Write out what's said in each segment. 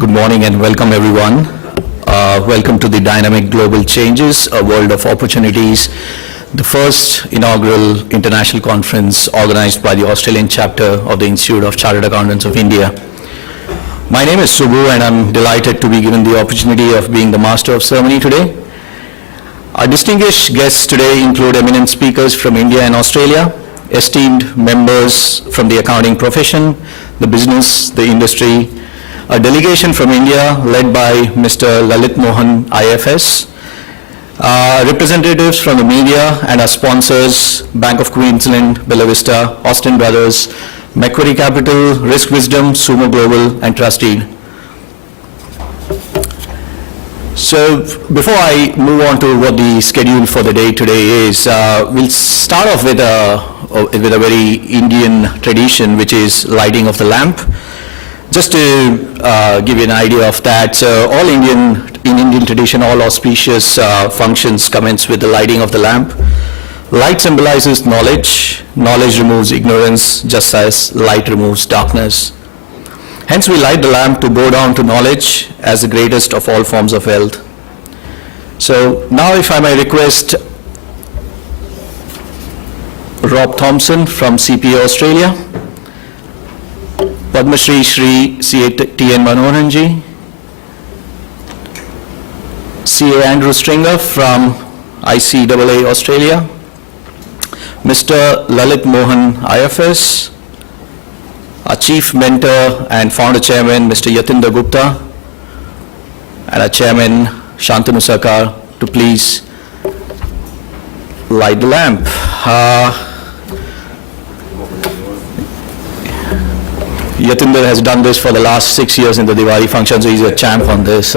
Good morning and welcome everyone. Welcome to the Dynamic Global Changes, a World of Opportunities, the first inaugural international conference organized by the Australian chapter of the Institute of Chartered Accountants of India. My name is Subbu and I'm delighted to be given the opportunity of being the master of ceremony today. Our distinguished guests today include eminent speakers from India and Australia, esteemed members from the accounting profession, the business, the industry, a delegation from India led by Mr. Lalit Mohan, IFS, representatives from the media and our sponsors, Bank of Queensland, Bella Vista, Austin Brothers, Macquarie Capital, Risk Wisdom, Sumo Global, and Trustee. So before I move on to what the schedule for the day today is, we'll start off with a very Indian tradition, which is lighting of the lamp. Just to give you an idea of that, so in Indian tradition, all auspicious functions commence with the lighting of the lamp. Light symbolizes knowledge. Knowledge removes ignorance, just as light removes darkness. Hence, we light the lamp to bow down to knowledge as the greatest of all forms of wealth. So now, if I may request Rob Thompson from CPA Australia, Padma Shri T.N. Manoharanji, C.A. Andrew Stringer from ICAA Australia, Mr. Lalit Mohan, IFS, our Chief Mentor and Founder Chairman, Mr. Yatinder Gupta, and our Chairman, Shantanu Sarkar, to please light the lamp. Yatinder has done this for the last 6 years in the Diwali function, so he's a champ on this.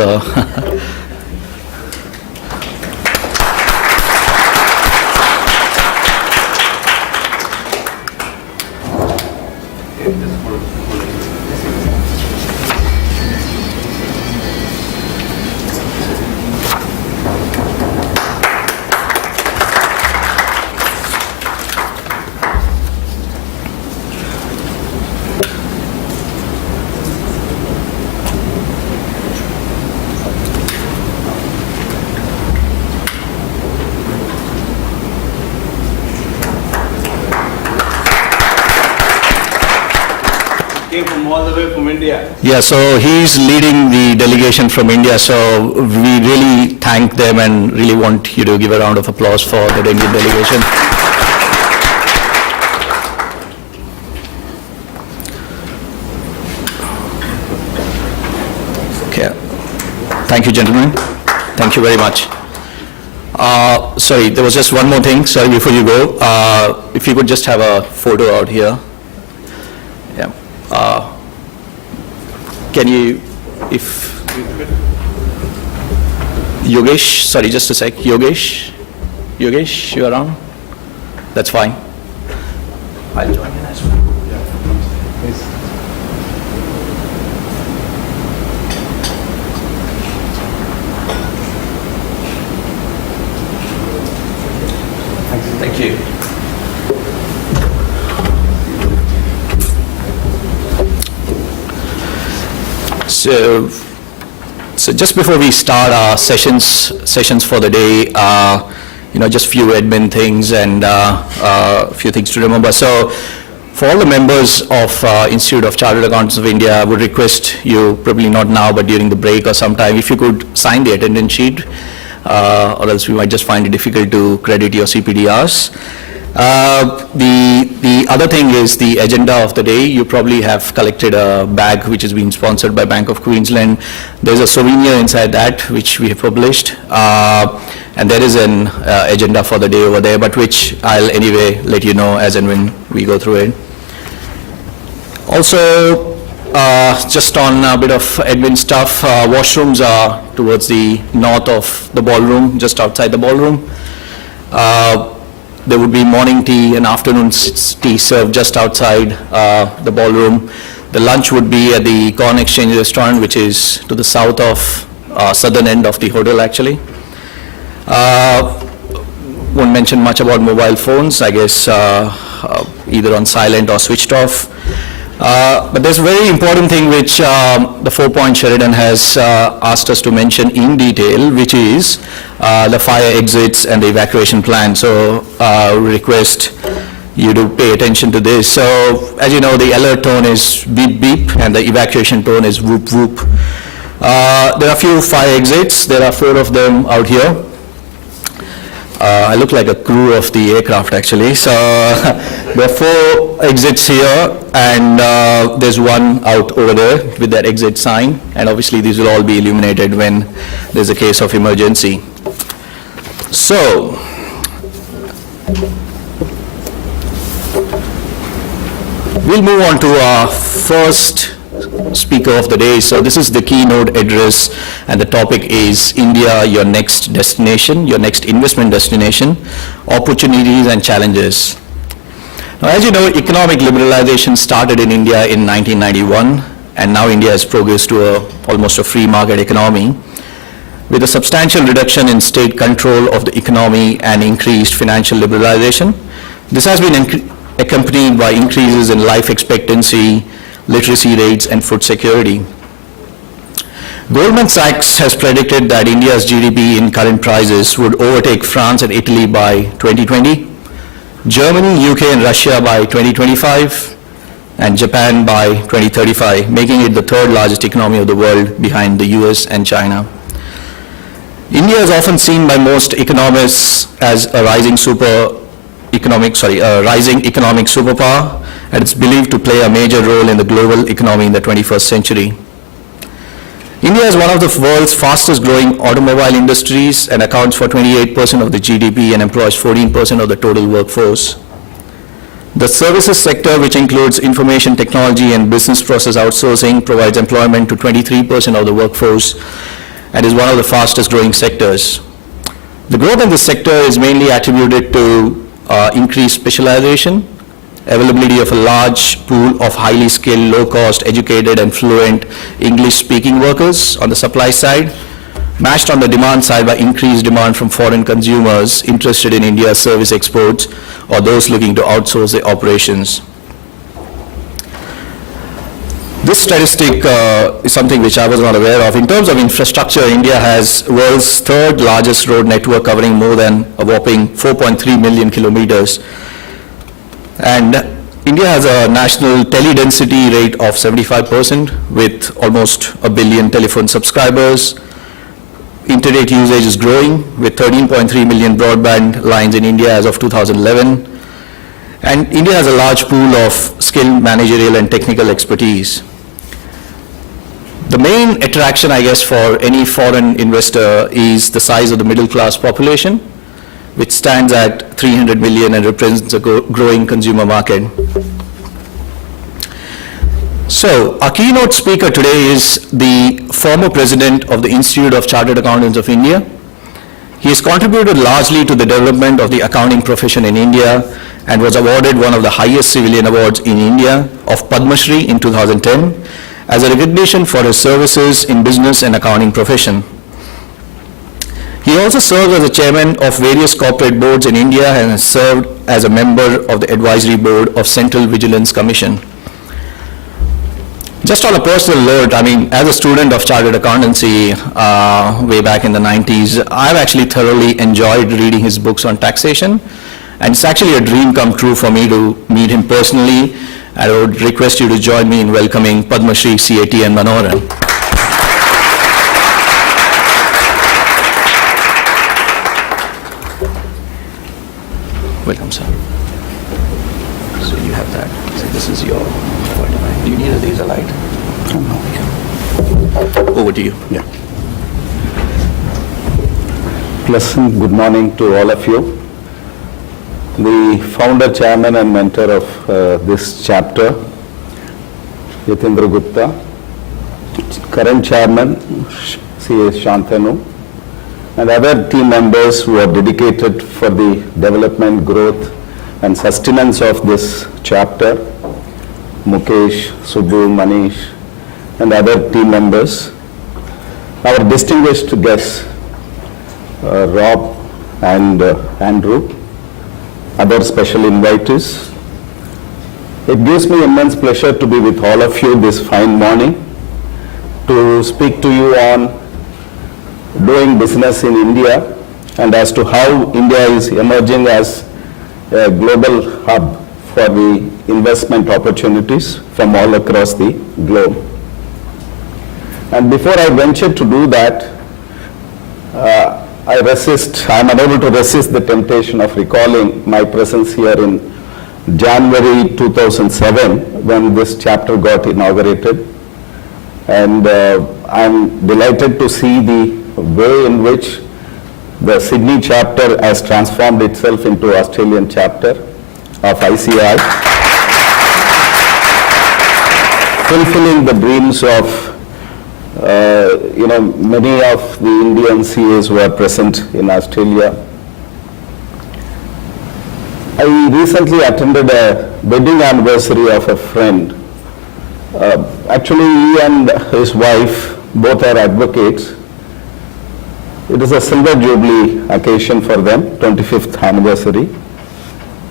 Came from all the way from India. Yeah, so he's leading the delegation from India, so we really thank them and really want you to give a round of applause for the Indian delegation. Okay. Thank you, gentlemen. Thank you very much. Sorry, there was just one more thing, sorry, before you go. If you could just have a photo out here. Yeah. Can you, if Yogesh, sorry, just a sec, Yogesh, you around? That's fine. I'll join in as well. Yeah, please. Thank you. So just before we start our sessions for the day, just few admin things and a few things to remember. So for all the members of Institute of Chartered Accountants of India, I would request you, probably not now, but during the break or sometime, if you could sign the attendance sheet, or else we might just find it difficult to credit your CPDRs. The other thing is the agenda of the day. You probably have collected a bag which has been sponsored by Bank of Queensland. There's a souvenir inside that which we have published, and there is an agenda for the day over there, but which I'll anyway let you know as and when we go through it. Also, just on a bit of admin stuff, washrooms are towards the north of the ballroom, just outside the ballroom. There would be morning tea and afternoon tea served just outside the ballroom. The lunch would be at the Corn Exchange restaurant, which is to the south of southern end of the hotel actually. Won't mention much about mobile phones, I guess either on silent or switched off. But there's a very important thing which the 4-point Sheridan has asked us to mention in detail, which is the fire exits and the evacuation plan. So request you to pay attention to this. So as you know, the alert tone is beep beep and the evacuation tone is whoop whoop. There are a few fire exits. There are 4 of them out here. I look like a crew of the aircraft actually. So there are 4 exits here, and there's one out over there with that exit sign, and obviously these will all be illuminated when there's a case of emergency. So we'll move on to our first speaker of the day. So this is the keynote address, and the topic is India, your next destination, your next investment destination, opportunities and challenges. Now, as you know, economic liberalization started in India in 1991, and now India has progressed to almost a free market economy with a substantial reduction in state control of the economy and increased financial liberalization. This has been accompanied by increases in life expectancy, literacy rates, and food security. Goldman Sachs has predicted that India's GDP in current prices would overtake France and Italy by 2020, Germany, UK, and Russia by 2025, and Japan by 2035, making it the 3rd largest economy of the world behind the US and China. India is often seen by most economists as a rising economic superpower, and it's believed to play a major role in the global economy in the 21st century. India is one of the world's fastest growing automobile industries and accounts for 28% of the GDP and employs 14% of the total workforce. The services sector, which includes information technology and business process outsourcing, provides employment to 23% of the workforce and is one of the fastest growing sectors. The growth in this sector is mainly attributed to increased specialization, availability of a large pool of highly skilled, low-cost, educated, and fluent English-speaking workers on the supply side, matched on the demand side by increased demand from foreign consumers interested in India's service exports or those looking to outsource their operations. This statistic is something which I was not aware of. In terms of infrastructure, India has world's 3rd largest road network covering more than a whopping 4.3 million kilometers. And India has a national tele-density rate of 75% with almost 1 billion telephone subscribers. Internet usage is growing with 13.3 million broadband lines in India as of 2011. And India has a large pool of skilled managerial and technical expertise. The main attraction, I guess, for any foreign investor is the size of the middle class population, which stands at 300 million and represents a growing consumer market. So, our keynote speaker today is the former president of the Institute of Chartered Accountants of India. He has contributed largely to the development of the accounting profession in India and was awarded one of the highest civilian awards in India of Padma Shri in 2010 as a recognition for his services in business and accounting profession. He also served as the chairman of various corporate boards in India and has served as a member of the advisory board of Central Vigilance Commission. Just on a personal note, I mean, as a student of chartered accountancy way back in the 90s, I've actually thoroughly enjoyed reading his books on taxation, and it's actually a dream come true for me to meet him personally. I would request you to join me in welcoming Padma Shri C.A.T.N. Manoharan. Welcome, sir. So you have that. So this is your. Do you need a laser light? No. Over to you. Yeah. Pleasant good morning to all of you. The founder, chairman, and mentor of this chapter, Yatindra Gupta, current chairman, C.S. Shantanu, and other team members who are dedicated for the development, growth, and sustenance of this chapter, Mukesh, Subbu, Manish, and other team members. Our distinguished guests, Rob and Andrew, other special invitees, It gives me immense pleasure to be with all of you this fine morning to speak to you on doing business in India and as to how India is emerging as a global hub for the investment opportunities from all across the globe. And before I venture to do that, I'm unable to resist the temptation of recalling my presence here in January 2007 when this chapter got inaugurated. And I'm delighted to see the way in which the Sydney chapter has transformed itself into Australian chapter of ICI, fulfilling the dreams of many of the Indian CAs who are present in Australia. I recently attended a wedding anniversary of a friend. Actually, he and his wife both are advocates. It is a silver jubilee occasion for them, 25th anniversary.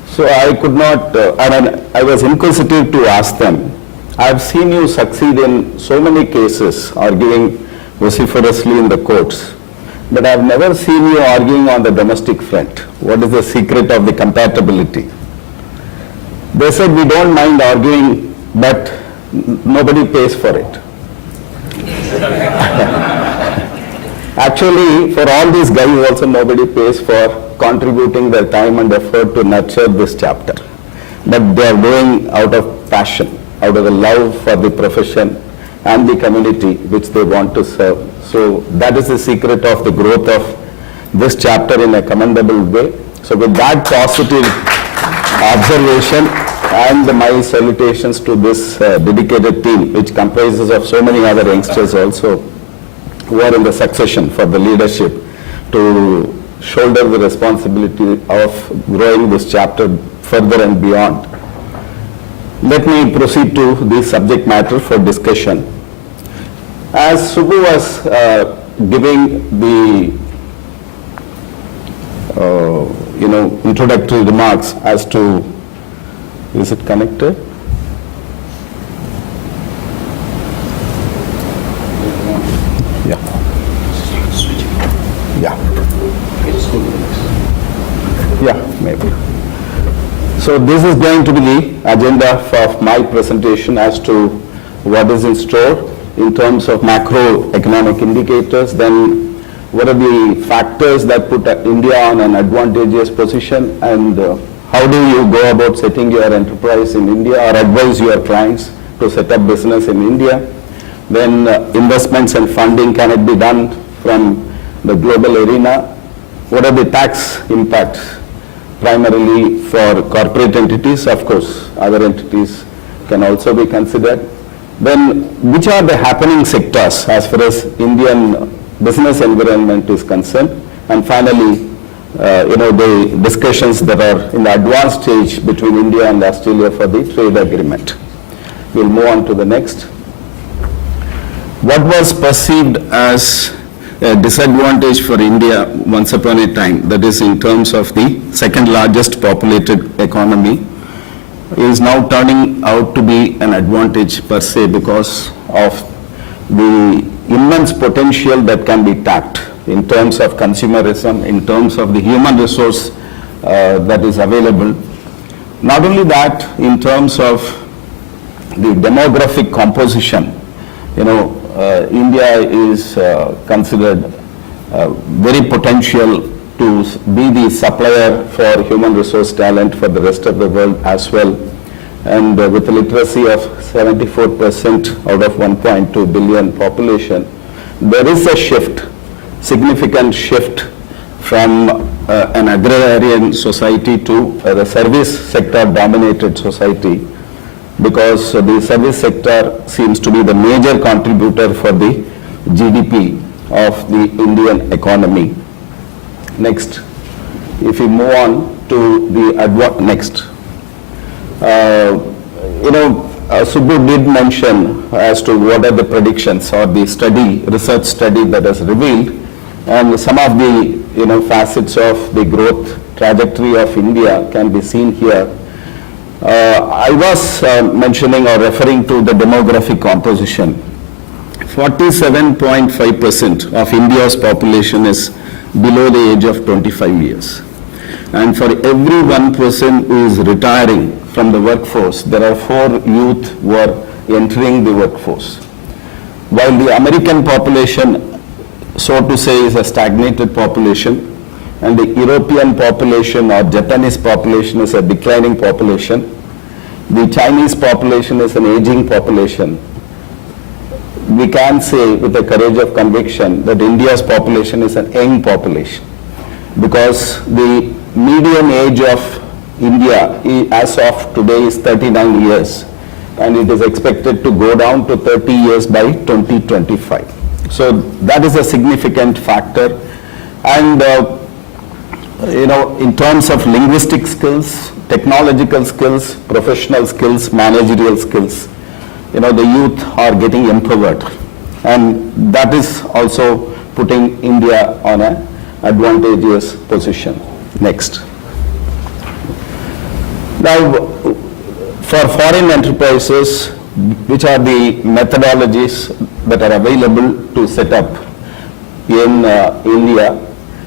So I could not, I was inquisitive to ask them, I've seen you succeed in so many cases, arguing vociferously in the courts, but I've never seen you arguing on the domestic front. What is the secret of the compatibility? They said, we don't mind arguing, but nobody pays for it. Actually, for all these guys also nobody pays for contributing their time and effort to nurture this chapter. But they are doing out of passion, out of the love for the profession and the community which they want to serve. So that is the secret of the growth of this chapter in a commendable way. So with that positive observation and my salutations to this dedicated team, which comprises of so many other youngsters also who are in the succession for the leadership to shoulder the responsibility of growing this chapter further and beyond. Let me proceed to the subject matter for discussion. As Subbu was giving the introductory remarks as to, is it connected? Yeah. Yeah, maybe. So this is going to be the agenda of my presentation as to what is in store in terms of macroeconomic indicators, then what are the factors that put India on an advantageous position, and how do you go about setting your enterprise in India or advise your clients to set up business in India. Then investments and funding, can it be done from the global arena? What are the tax impacts primarily for corporate entities? Of course, other entities can also be considered. Then which are the happening sectors as far as Indian business environment is concerned? And finally, the discussions that are in the advanced stage between India and Australia for the trade agreement. We'll move on to the next. What was perceived as a disadvantage for India once upon a time, that is in terms of the second largest populated economy, is now turning out to be an advantage per se because of the immense potential that can be tapped in terms of consumerism, in terms of the human resource that is available. Not only that, in terms of the demographic composition, India is considered very potential to be the supplier for human resource talent for the rest of the world as well. And with a literacy of 74% out of 1.2 billion population, there is a shift, significant shift from an agrarian society to the service sector dominated society, because the service sector seems to be the major contributor for the GDP of the Indian economy. Next, if we move on to the next. Subbu did mention as to what are the predictions or the research study that has revealed, and some of the facets of the growth trajectory of India can be seen here. I was mentioning or referring to the demographic composition. 47.5% of India's population is below the age of 25 years. And for every one person who is retiring from the workforce, there are 4 youth who are entering the workforce. While the American population, so to say, is a stagnated population, and the European population or Japanese population is a declining population, the Chinese population is an aging population. We can say with the courage of conviction that India's population is an young population, because the median age of India as of today is 39 years, and it is expected to go down to 30 years by 2025. So that is a significant factor. And in terms of linguistic skills, technological skills, professional skills, managerial skills, the youth are getting empowered, and that is also putting India on an advantageous position. Next. Now, for foreign enterprises, which are the methodologies that are available to set up in India?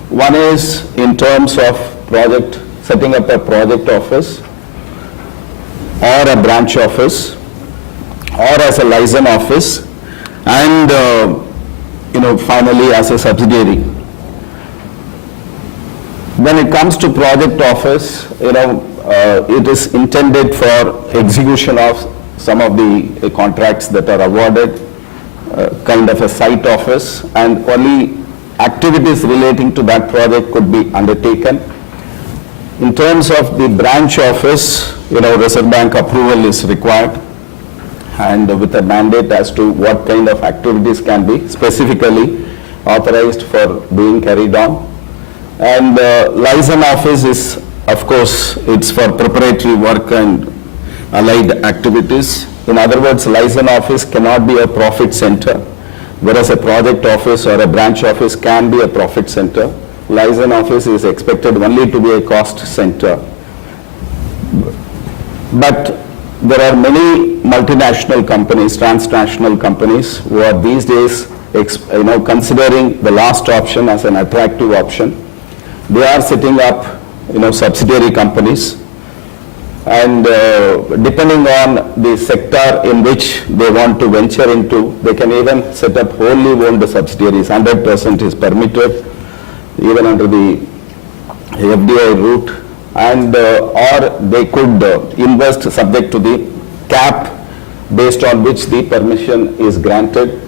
One is in terms of setting up a project office or a branch office or as a license office, and finally as a subsidiary. When it comes to project office, it is intended for execution of some of the contracts that are awarded, kind of a site office, and only activities relating to that project could be undertaken. In terms of the branch office, Reserve Bank approval is required, and with a mandate as to what kind of activities can be specifically authorized for being carried on. And license office is, of course, it's for preparatory work and allied activities. In other words, license office cannot be a profit center, whereas a project office or a branch office can be a profit center. License office is expected only to be a cost center. But there are many multinational companies, transnational companies, who are these days considering the last option as an attractive option. They are setting up subsidiary companies, and depending on the sector in which they want to venture into, they can even set up wholly owned subsidiaries. 100% is permitted even under the FDI route, and or they could invest subject to the cap based on which the permission is granted.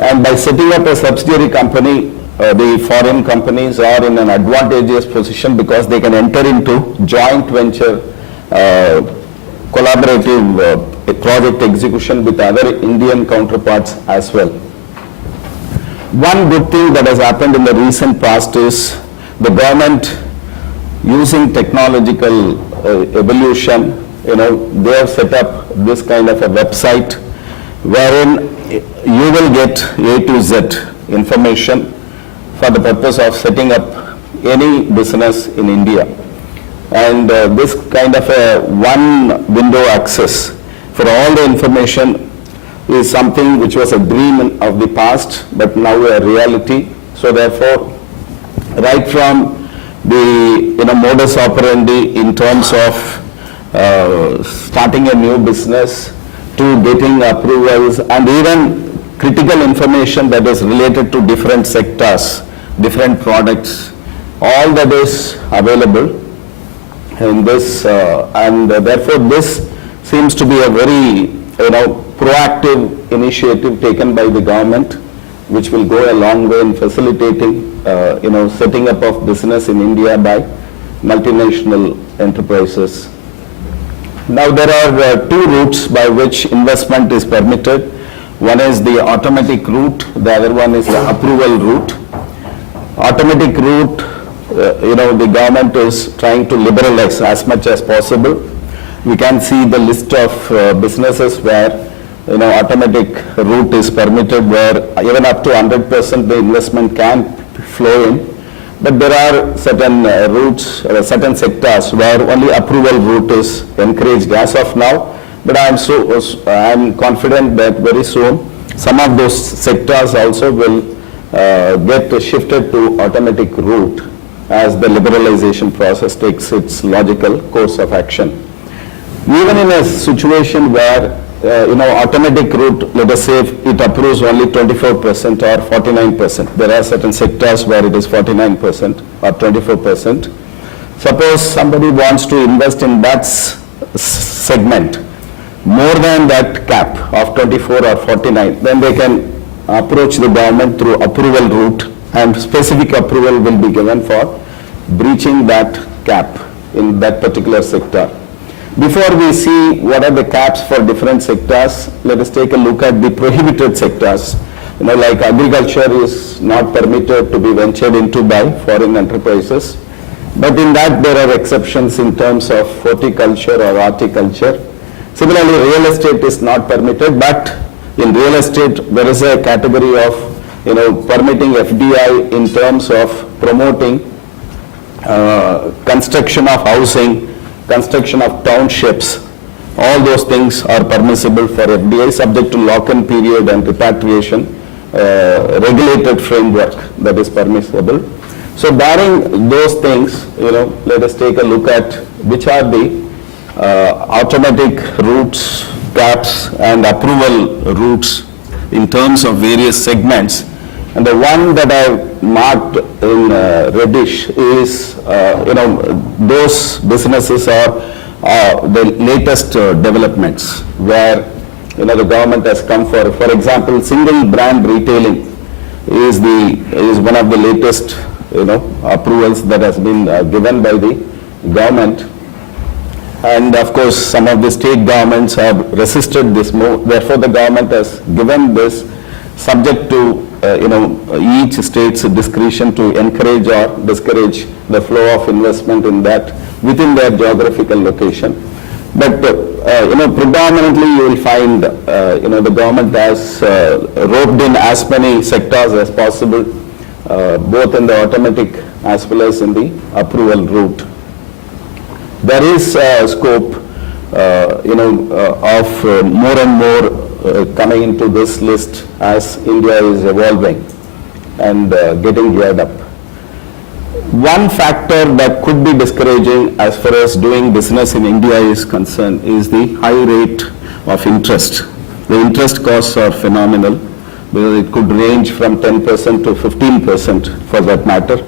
And by setting up a subsidiary company, the foreign companies are in an advantageous position because they can enter into joint venture collaborative project execution with other Indian counterparts as well. One good thing that has happened in the recent past is the government, using technological evolution, they have set up this kind of a website wherein you will get A to Z information for the purpose of setting up any business in India. And this kind of a one window access for all the information is something which was a dream of the past, but now a reality. So therefore, right from the modus operandi in terms of starting a new business to getting approvals, and even critical information that is related to different sectors, different products, all that is available in this, and therefore this seems to be a very proactive initiative taken by the government, which will go a long way in facilitating setting up of business in India by multinational enterprises. Now there are two routes by which investment is permitted. One is the automatic route, the other one is the approval route. Automatic route, the government is trying to liberalize as much as possible. We can see the list of businesses where automatic route is permitted, where even up to 100% the investment can flow in. But there are certain routes, certain sectors where only approval route is encouraged as of now. But I'm confident that very soon some of those sectors also will get shifted to automatic route as the liberalization process takes its logical course of action. Even in a situation where automatic route, let us say it approves only 24% or 49%. There are certain sectors where it is 49% or 24%. Suppose somebody wants to invest in that segment more than that cap of 24 or 49, then they can approach the government through approval route, and specific approval will be given for breaching that cap in that particular sector. Before we see what are the caps for different sectors, let us take a look at the prohibited sectors. Like agriculture is not permitted to be ventured into by foreign enterprises. But in that there are exceptions in terms of horticulture or horticulture. Similarly, real estate is not permitted, but in real estate there is a category of permitting FDI in terms of promoting construction of housing, construction of townships. All those things are permissible for FDI, subject to lock-in period and repatriation, regulated framework that is permissible. So barring those things, let us take a look at which are the automatic routes, caps and approval routes in terms of various segments. And the one that I marked in reddish is, those businesses are the latest developments where, the government has come for example, single brand retailing is one of the latest, approvals that has been given by the government. And of course, some of the state governments have resisted this move. Therefore, the government has given this subject to each state's discretion to encourage or discourage the flow of investment in that within their geographical location. But predominantly you will find the government has roped in as many sectors as possible, both in the automatic as well as in the approval route. There is scope of more and more coming into this list as India is evolving and getting geared up. One factor that could be discouraging as far as doing business in India is concerned is the high rate of interest. The interest costs are phenomenal because it could range from 10% to 15% for that matter,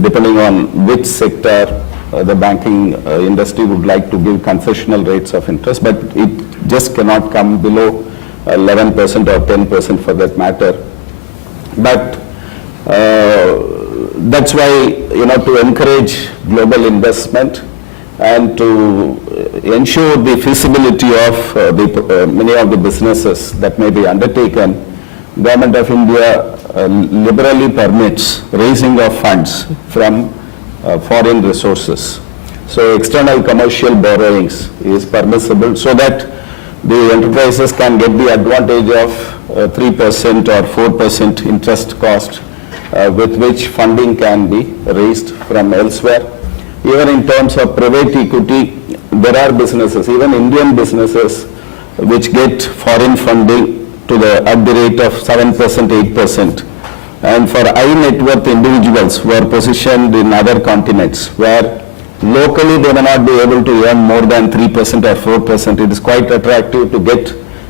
depending on which sector the banking industry would like to give concessional rates of interest, but it just cannot come below 11% or 10% for that matter. But that's why, to encourage global investment and to ensure the feasibility of many of the businesses that may be undertaken, Government of India liberally permits raising of funds from foreign resources. So external commercial borrowings is permissible so that the enterprises can get the advantage of 3% or 4% interest cost with which funding can be raised from elsewhere. Even in terms of private equity, there are businesses, even Indian businesses, which get foreign funding at the rate of 7%, 8%. And for high net worth individuals who are positioned in other continents where locally they may not be able to earn more than 3% or 4%, it is quite attractive to get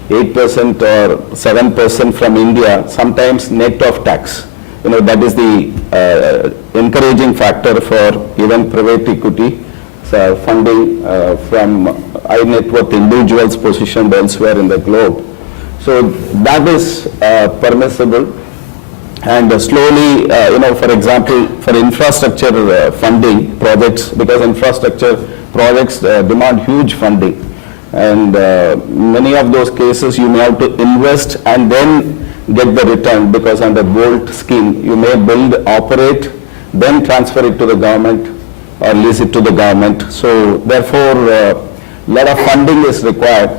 8% or 7% from India, sometimes net of tax. That is the encouraging factor for even private equity funding from high net worth individuals positioned elsewhere in the globe. So that is permissible. And slowly, for example, for infrastructure funding projects, because infrastructure projects demand huge funding, and many of those cases you may have to invest and then get the return, because under BOLT scheme, you may build, operate, then transfer it to the government or lease it to the government. So therefore, a lot of funding is required.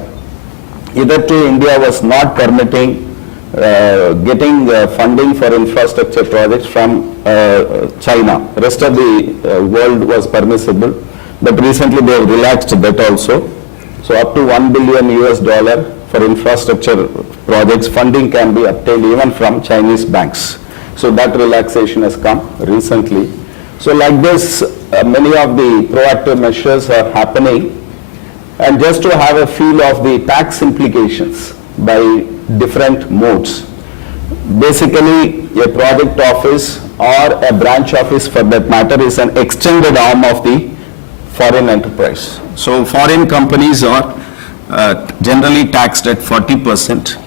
Hitherto, India was not permitting getting funding for infrastructure projects from China. Rest of the world was permissible, but recently they have relaxed that also. So up to $1 billion for infrastructure projects, funding can be obtained even from Chinese banks. So that relaxation has come recently. So like this, many of the proactive measures are happening. And just to have a feel of the tax implications by different modes. Basically, a project office or a branch office for that matter is an extended arm of the foreign enterprise. So foreign companies are generally taxed at 40%.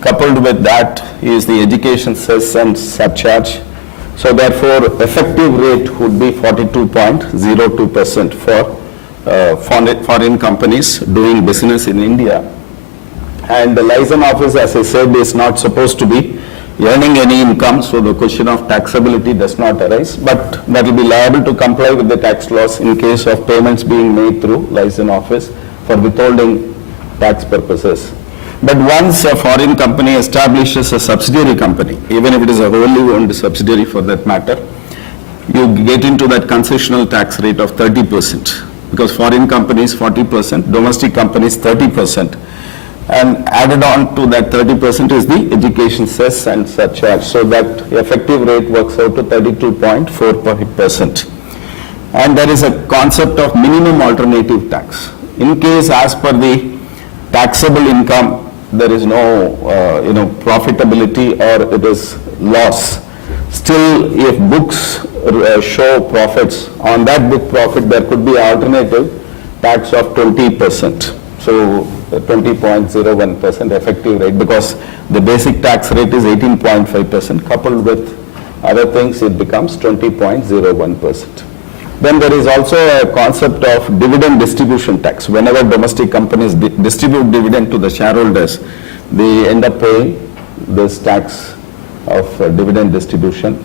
Coupled with that is the education cess and surcharge. So therefore, effective rate would be 42.02% for foreign companies doing business in India. And the license office, as I said, is not supposed to be earning any income, so the question of taxability does not arise, but that will be liable to comply with the tax laws in case of payments being made through license office for withholding tax purposes. But once a foreign company establishes a subsidiary company, even if it is a wholly owned subsidiary for that matter, you get into that concessional tax rate of 30%, because foreign companies 40%, domestic companies 30%. And added on to that 30% is the education cess and surcharge. So that effective rate works out to 32.45%. And there is a concept of minimum alternative tax. In case as per the taxable income, there is no profitability or it is loss. Still, if books show profits, on that book profit there could be alternative tax of 20%. So 20.01% effective rate, because the basic tax rate is 18.5%. Coupled with other things, it becomes 20.01%. Then there is also a concept of dividend distribution tax. Whenever domestic companies distribute dividend to the shareholders, they end up paying this tax of dividend distribution.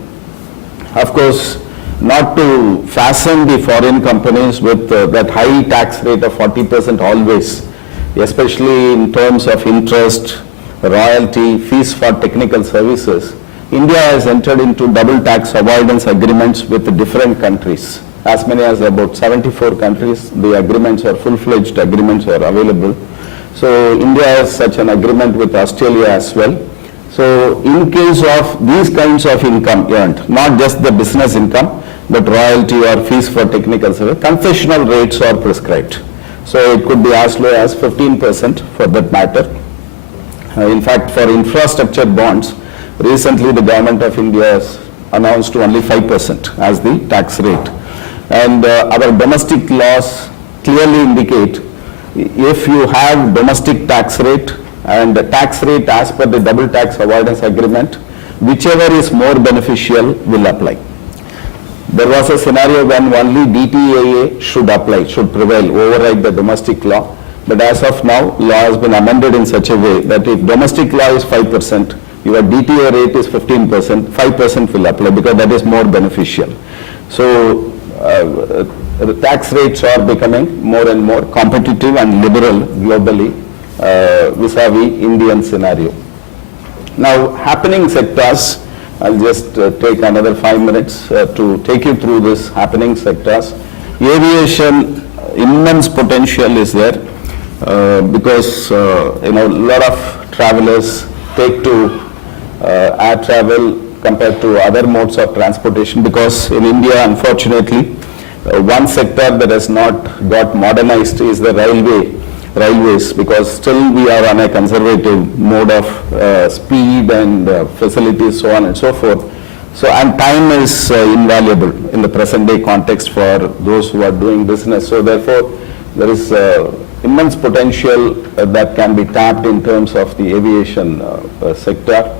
Of course, not to fasten the foreign companies with that high tax rate of 40% always, especially in terms of interest, royalty, fees for technical services. India has entered into double tax avoidance agreements with different countries. As many as about 74 countries, the agreements are full-fledged agreements are available. So India has such an agreement with Australia as well. So in case of these kinds of income earned, not just the business income, but royalty or fees for technical service, concessional rates are prescribed. So it could be as low as 15% for that matter. In fact, for infrastructure bonds, recently the government of India has announced only 5% as the tax rate. And our domestic laws clearly indicate if you have domestic tax rate and the tax rate as per the double tax avoidance agreement, whichever is more beneficial will apply. There was a scenario when only DTAA should apply, should prevail, override the domestic law. But as of now, law has been amended in such a way that if domestic law is 5%, your DTA rate is 15%, 5% will apply because that is more beneficial. So the tax rates are becoming more and more competitive and liberal globally vis-a-vis Indian scenario. Now, happening sectors, I'll just take another 5 minutes to take you through this happening sectors. Aviation, immense potential is there because a lot of travelers take to air travel compared to other modes of transportation, because in India, unfortunately, one sector that has not got modernized is the railways, because still we are on a conservative mode of speed and facilities, so on and so forth. So, and time is invaluable in the present day context for those who are doing business. So therefore, there is immense potential that can be tapped in terms of the aviation sector.